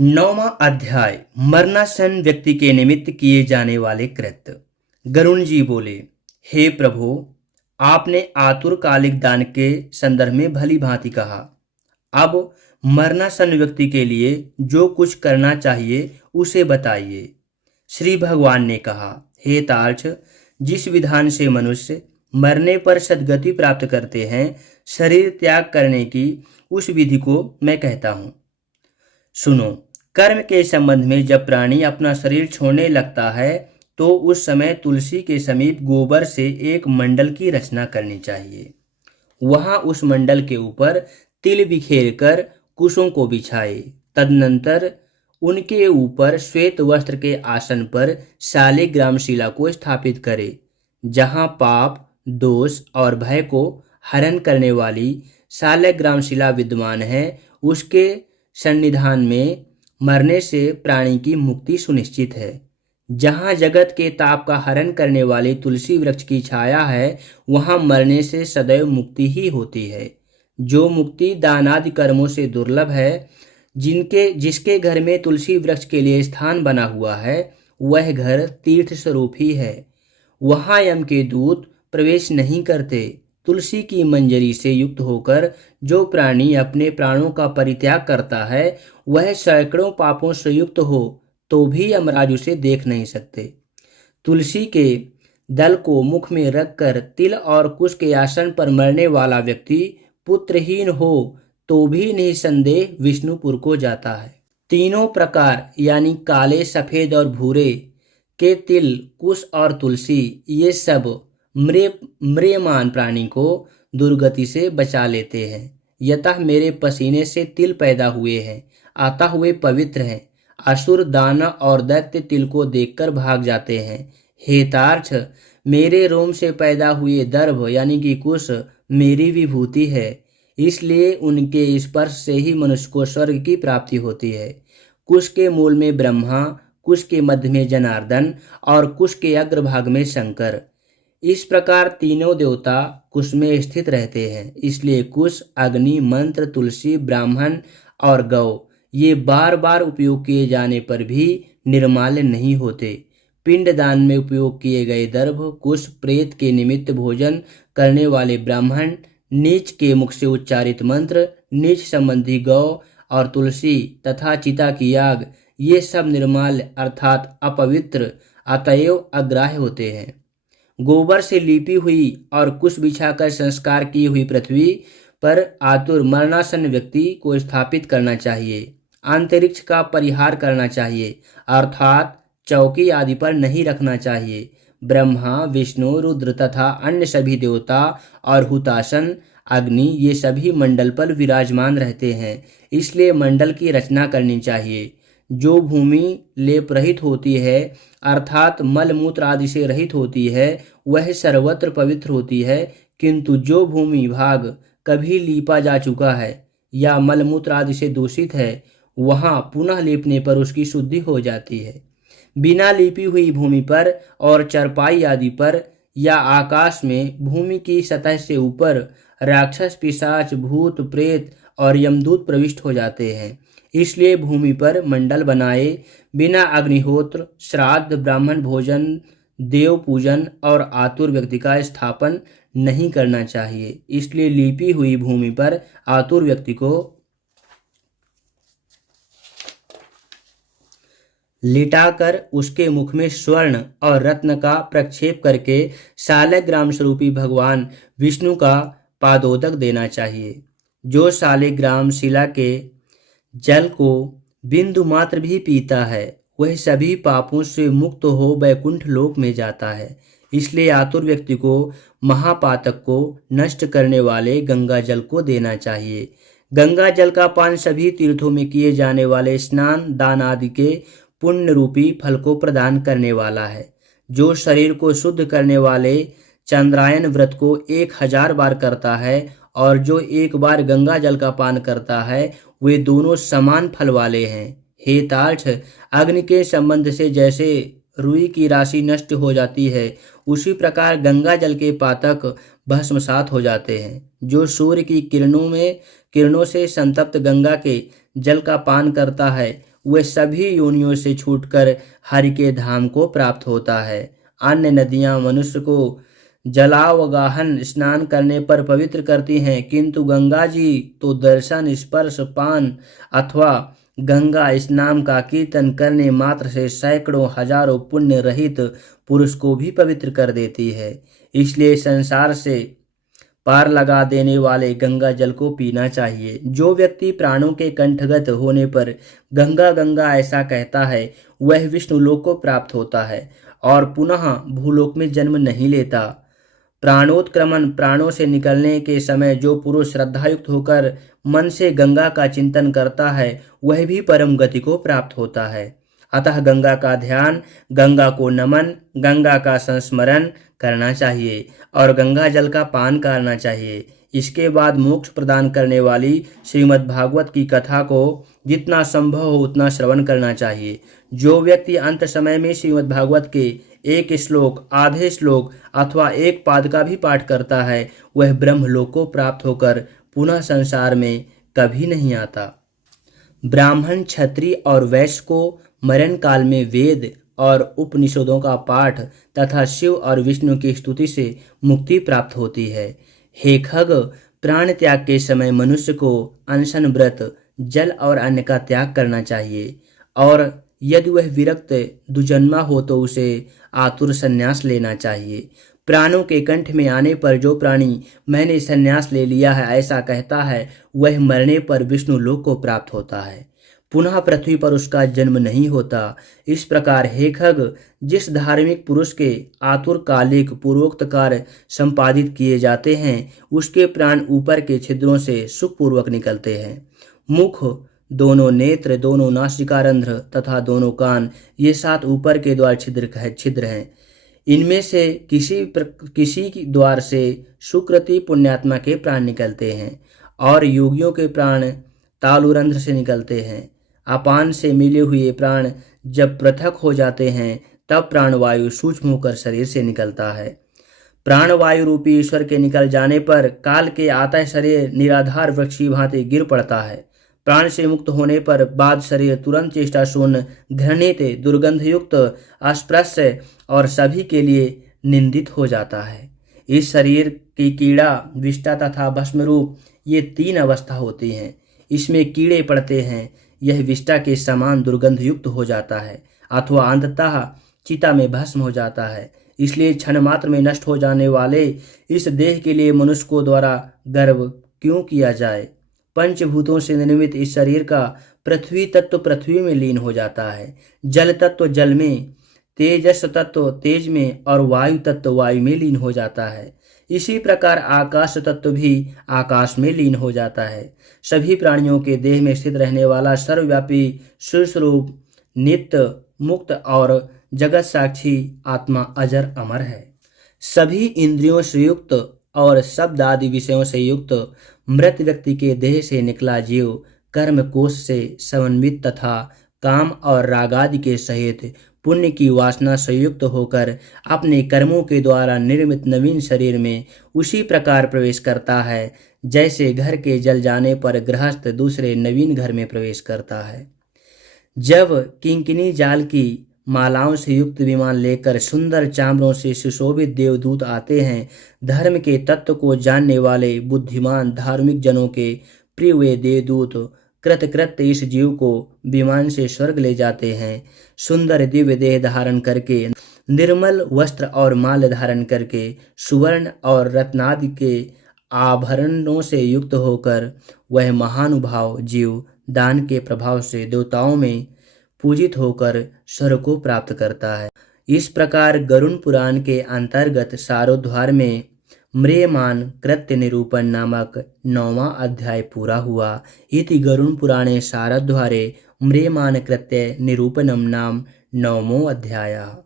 नौवां अध्याय मरणासन व्यक्ति के निमित्त किए जाने वाले कृत्य। गरुण जी बोले, हे प्रभु, आपने आतुरकालिक दान के संदर्भ में भली भांति कहा। अब मरणासन व्यक्ति के लिए जो कुछ करना चाहिए उसे बताइए। श्री भगवान ने कहा, हे तार्क्ष, जिस विधान से मनुष्य मरने पर सद्गति प्राप्त करते हैं, शरीर त्याग करने की उस विधि को मैं कहता हूँ। सुनो, कर्म के संबंध में जब प्राणी अपना शरीर छोड़ने लगता है तो उस समय तुलसी के समीप गोबर से एक मंडल की रचना करनी चाहिए। वहां उस मंडल के ऊपर तिल बिखेर कर कुशों को बिछाए। तदनंतर उनके ऊपर श्वेत वस्त्र के आसन पर शालिग्राम शिला को स्थापित करे, जहां पाप, दोष और भय को हरण करने वाली शालिग्राम शिला विद्यमान है। उसके सन्निधान में मरने से प्राणी की मुक्ति सुनिश्चित है। जहाँ जगत के ताप का हरण करने वाली तुलसी वृक्ष की छाया है, वहाँ मरने से सदैव मुक्ति ही होती है। जो मुक्ति दानादि कर्मों से दुर्लभ है, जिसके घर में तुलसी वृक्ष के लिए स्थान बना हुआ है, वह घर तीर्थ स्वरूप ही है। वहाँ यम के दूत प्रवेश नहीं करते। तुलसी की मंजरी से युक्त होकर जो प्राणी अपने प्राणों का परित्याग करता है, वह सैकड़ों पापों से युक्त हो तो भी यमराज उसे देख नहीं सकते। तुलसी के दल को मुख में रखकर तिल और कुश के आसन पर मरने वाला व्यक्ति पुत्रहीन हो तो भी निसंदेह विष्णुपुर को जाता है। तीनों प्रकार यानी काले, सफेद और भूरे के तिल, कुश और तुलसी, ये सब म्रियमान प्राणी को दुर्गति से बचा लेते हैं। यतः मेरे पसीने से तिल पैदा हुए हैं, अतः वे पवित्र हैं। असुर, दानव और दैत्य तिल को देखकर भाग जाते हैं। हे तार्क्ष, मेरे रोम से पैदा हुए दर्भ यानी कि कुश मेरी विभूति है, इसलिए उनके स्पर्श से ही मनुष्य को स्वर्ग की प्राप्ति होती है। कुश के मूल में ब्रह्मा, कुश के मध्य में जनार्दन और कुश के अग्रभाग में शंकर, इस प्रकार तीनों देवता कुश में स्थित रहते हैं। इसलिए कुश, अग्नि, मंत्र, तुलसी, ब्राह्मण और गौ ये बार बार उपयोग किए जाने पर भी निर्माल्य नहीं होते। पिंडदान में उपयोग किए गए दर्भ, कुश, प्रेत के निमित्त भोजन करने वाले ब्राह्मण, नीच के मुख से उच्चारित मंत्र, नीच संबंधी गौ और तुलसी तथा चिता की आग, ये सब निर्माल्य अर्थात अपवित्र, अतएव अग्राह्य होते हैं। गोबर से लीपी हुई और कुश बिछाकर संस्कार की हुई पृथ्वी पर आतुर मरणासन व्यक्ति को स्थापित करना चाहिए। अंतरिक्ष का परिहार करना चाहिए, अर्थात चौकी आदि पर नहीं रखना चाहिए। ब्रह्मा, विष्णु, रुद्र तथा अन्य सभी देवता और हुतासन, अग्नि, ये सभी मंडल पर विराजमान रहते हैं, इसलिए मंडल की रचना करनी चाहिए। जो भूमि लेप रहित होती है अर्थात मल मूत्र आदि से रहित होती है, वह सर्वत्र पवित्र होती है, किंतु जो भूमि भाग कभी लीपा जा चुका है या मलमूत्र आदि से दूषित है, वहां पुनः लेपने पर उसकी शुद्धि हो जाती है। बिना लीपी हुई भूमि पर और चरपाई आदि पर या आकाश में भूमि की सतह से ऊपर राक्षस, पिशाच, भूत, प्रेत और यमदूत प्रविष्ट हो जाते हैं। इसलिए भूमि पर मंडल बनाए बिना अग्निहोत्र, श्राद्ध, ब्राह्मण भोजन, देव पूजन और आतुर व्यक्ति का स्थापन नहीं करना चाहिए। इसलिए लीपी हुई भूमि पर आतुर व्यक्ति को लिटाकर उसके मुख में स्वर्ण और रत्न का प्रक्षेप करके शालिग्राम स्वरूपी भगवान विष्णु का पादोदक देना चाहिए। जो शालिग्राम शिला के जल को बिंदु मात्र भी पीता है, वह सभी पापों से मुक्त हो वैकुंठ लोक में जाता है। इसलिए आतुर व्यक्ति को महापातक को नष्ट करने वाले गंगा जल को देना चाहिए। गंगा जल का पान सभी तीर्थों में किए जाने वाले स्नान, दान आदि के पुण्य रूपी फल को प्रदान करने वाला है। जो शरीर को शुद्ध करने वाले चंद्रायन व्रत को 1000 बार करता है और जो एक बार गंगा जल का पान करता है, वे दोनों समान फल वाले हैं। हे तार्क्ष, अग्नि के संबंध से जैसे रुई की राशि नष्ट हो जाती है, उसी प्रकार गंगा जल के पातक भस्मसात हो जाते हैं। जो सूर्य की किरणों से संतप्त गंगा के जल का पान करता है, वह सभी योनियों से छूटकर हरि के धाम को प्राप्त होता है। अन्य नदियां मनुष्य को जलावगाहन स्नान करने पर पवित्र करती हैं, किंतु गंगा जी तो दर्शन, स्पर्श, पान अथवा गंगा स्नान का कीर्तन करने मात्र से सैकड़ों हजारों पुण्य रहित पुरुष को भी पवित्र कर देती है। इसलिए संसार से पार लगा देने वाले गंगा जल को पीना चाहिए। जो व्यक्ति प्राणों के कंठगत होने पर गंगा गंगा ऐसा कहता है, वह विष्णु लोक को प्राप्त होता है और पुनः भूलोक में जन्म नहीं लेता। प्राणोत्क्रमण, प्राणों से निकलने के समय जो पुरुष श्रद्धायुक्त होकर मन से गंगा का चिंतन करता है, वह भी परम गति को प्राप्त होता है। अतः गंगा का ध्यान, गंगा को नमन, गंगा का संस्मरण करना चाहिए और गंगा जल का पान करना चाहिए। इसके बाद मोक्ष प्रदान करने वाली श्रीमद् भागवत की कथा को जितना संभव हो उतना श्रवण करना चाहिए। जो व्यक्ति अंत समय में श्रीमद् भागवत के एक श्लोक, आधे श्लोक अथवा एक पाद का भी पाठ करता है, वह ब्रह्मलोक को प्राप्त होकर पुनः संसार में कभी नहीं आता। ब्राह्मण, क्षत्रिय और वैश्य को मरण काल में वेद और उपनिषदों का पाठ तथा शिव और विष्णु की स्तुति से मुक्ति प्राप्त होती है। हे खग, प्राण त्याग के समय मनुष्य को अनशन व्रत, जल और अन्न का त्याग करना चाहिए और यदि वह विरक्त दुजन्मा हो तो उसे आतुर संन्यास लेना चाहिए। प्राणों के कंठ में आने पर जो प्राणी मैंने संन्यास ले लिया है ऐसा कहता है, वह मरने पर विष्णु लोक को प्राप्त होता है, पुनः पृथ्वी पर उसका जन्म नहीं होता। इस प्रकार हे खग, जिस धार्मिक पुरुष के आतुर कालिक पूर्वोक्त कार्य संपादित किए जाते हैं, उसके प्राण ऊपर के छिद्रों से सुखपूर्वक निकलते हैं। मुख, दोनों नेत्र, दोनों नासिकारंध्र तथा दोनों कान, ये 7 ऊपर के द्वार छिद्र हैं। इनमें से किसी द्वार से सुकृति पुण्यात्मा के प्राण निकलते हैं और योगियों के प्राण तालुरंध्र से निकलते हैं। अपान से मिले हुए प्राण जब पृथक हो जाते हैं तब प्राणवायु सूक्ष्म होकर शरीर से निकलता है। प्राणवायु रूपी ईश्वर के निकल जाने पर काल के आता शरीर निराधार वृक्ष की भांति गिर पड़ता है। प्राण से मुक्त होने पर बाद शरीर तुरंत चेष्टा शून्य, घृणित, दुर्गंधयुक्त, अस्पृश्य और सभी के लिए निंदित हो जाता है। इस शरीर की कीड़ा, विष्टा तथा भस्म रूप ये 3 अवस्था होती हैं। इसमें कीड़े पड़ते हैं, यह विष्टा के समान दुर्गंधयुक्त हो जाता है अथवा अंततः चिता में भस्म हो जाता है। इसलिए क्षण मात्र में नष्ट हो जाने वाले इस देह के लिए मनुष्य को द्वारा गर्व क्यों किया जाए। पंचभूतों से निर्मित इस शरीर का पृथ्वी तत्व पृथ्वी में लीन हो जाता है, जल तत्व जल में, तेजस तत्व तेज में और वायु तत्व वायु में लीन हो जाता है। इसी प्रकार आकाश तत्व भी आकाश में लीन हो जाता है। सभी प्राणियों के देह में स्थित रहने वाला सर्वव्यापी स्वरूप नित्य मुक्त और जगत साक्षी आत्मा अजर अमर है। सभी इंद्रियों से युक्त और शब्द आदि विषयों से युक्त मृत व्यक्ति के देह से निकला जीव कर्म कोश से समन्वित तथा काम और रागादि के सहित पुण्य की वासना संयुक्त होकर अपने कर्मों के द्वारा निर्मित नवीन शरीर में उसी प्रकार प्रवेश करता है जैसे घर के जल जाने पर गृहस्थ दूसरे नवीन घर में प्रवेश करता है। जब किंकिनी जाल की मालाओं से युक्त विमान लेकर सुंदर चामरों से सुशोभित देवदूत आते हैं, धर्म के तत्व को जानने वाले बुद्धिमान धार्मिक जनों के प्रिय वे देवदूत कृतकृत्य इस जीव को विमान से स्वर्ग ले जाते हैं। सुंदर दिव्य देह धारण करके, निर्मल वस्त्र और माल धारण करके, सुवर्ण और रत्नादि के आभरणों से युक्त होकर वह महानुभाव जीव दान के प्रभाव से देवताओं में पूजित होकर स्वर्ग को प्राप्त करता है। इस प्रकार गरुड़ पुराण के अंतर्गत सारोद्धार में म्रियमाण कृत्य निरूपण नामक 9वां अध्याय पूरा हुआ। इति गरुड़ पुराणे सारोद्धारे म्रियमाण कृत्य निरूपणम नाम 9मो अध्यायः।